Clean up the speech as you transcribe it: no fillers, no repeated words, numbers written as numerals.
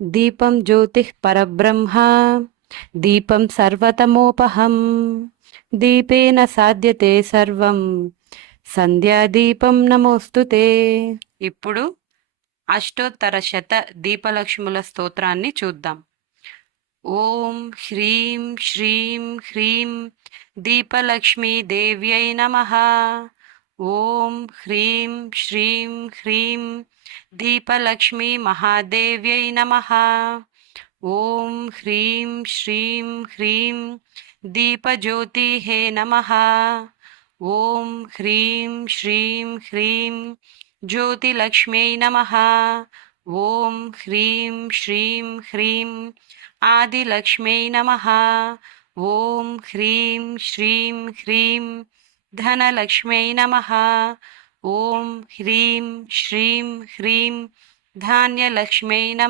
దీపం జ్యోతిః పరబ్రహ్మ దీపం సర్వతమోపహం దీపేన సాధ్యతే సర్వం సంధ్యాదీపం నమోస్తుతే. ఇప్పుడు అష్టోత్తర శత దీపలక్ష్ముల స్తోత్రాన్ని చూద్దాం. ఓం హ్రీం శ్రీం హ్రీం దీపలక్ష్మీ దేవ్యై నమః. ఓం హ్రీం శ్రీం హ్రీం దీపలక్ష్మీ మహాదేవ్యై నమః. ఓం హ్రీం శ్రీం హ్రీం దీపజ్యోతిహే నమః. ఓం హ్రీం శ్రీం హ్రీం జ్యోతిలక్ష్మ్యై నమః. ఓం హ్రీం శ్రీం హ్రీం ఆదిలక్ష్మ్యై నమః. ఓం హ్రీం శ్రీం హ్రీం ధనలక్ష్మ్యై నమః. ఓం హ్రీం శ్రీం హ్రీం ధాన్యలక్ష్మ్యై నమః.